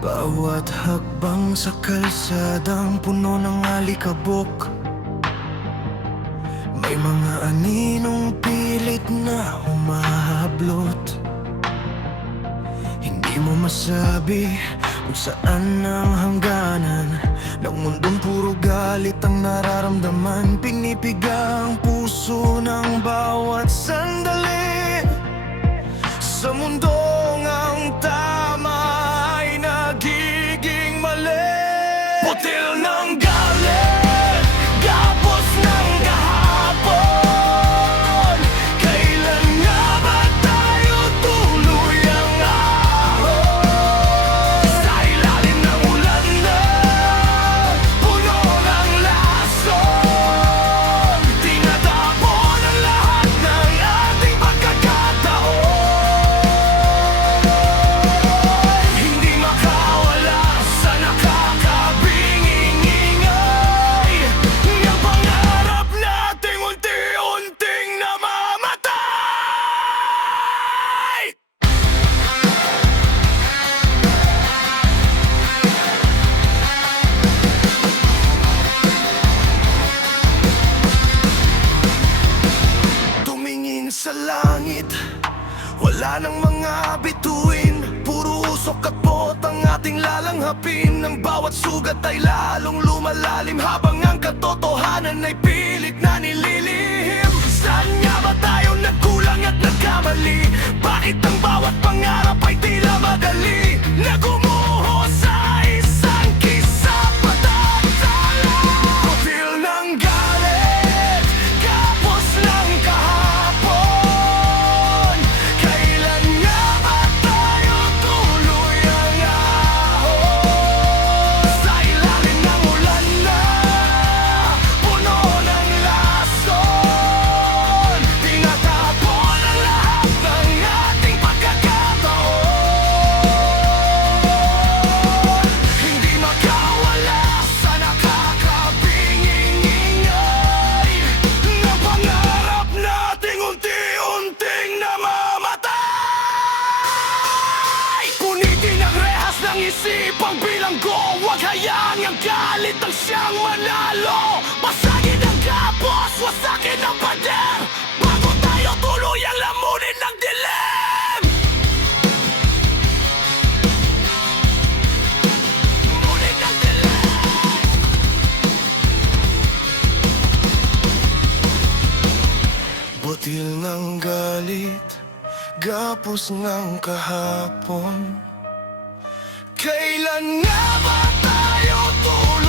Bawat hakbang sa kalsadang puno ng alikabok, may mga aninong pilit na humahablot. Hindi mo masabi kung saan ang hangganan ng mundong puro galit ang nararamdaman. Pinipiga ang puso ng bawat sandali sa mundong ang tama ay nagiging mali. Putil ng galit, gapos ng kahapon. Kailan nga ba tayo tuluyang ahon? Sa ilalim ng ulan na puno ng lason, tinatapon ang lahat ng ating pagkakataon. Hindi makawala sa nakakabinging ingay ng pangarap nating unti-unting namamatay. Tumingin sa langit, wala nang mga bituin. Puro usok at pot ang ating lalanghapin. Ang bawat sugat ay lalong lumalalim, habang ang katotohanan ay pilit na nililihim. Saan nga ba tayo nagkulang at nagkamali? Bakit ang bawat pangarap ay tila madali na gumuho sa isang kisap at tala? Putil ng galit, kapos ng kahapon. Kailan nga ba tayo tuluyang ahon? Sa ilalim ng ulan na puno ng lason, tinatapon ang lahat ng ating pagkakataon. Hindi makawala sa nakakabinging ingay ng pangarap nating unti-unting namamatay. Punitin ang rehas ng isipang bilanggo, huwag hayaang ang galit ang siyang manalo. Basagin ang kapos, wasakin ang pader, bago tayo tuluyang lamunin ng dilim. Lamunin ng dilim. Butil ng galit, gapos ng kahapon. Kailan nga ba tayo tuluyang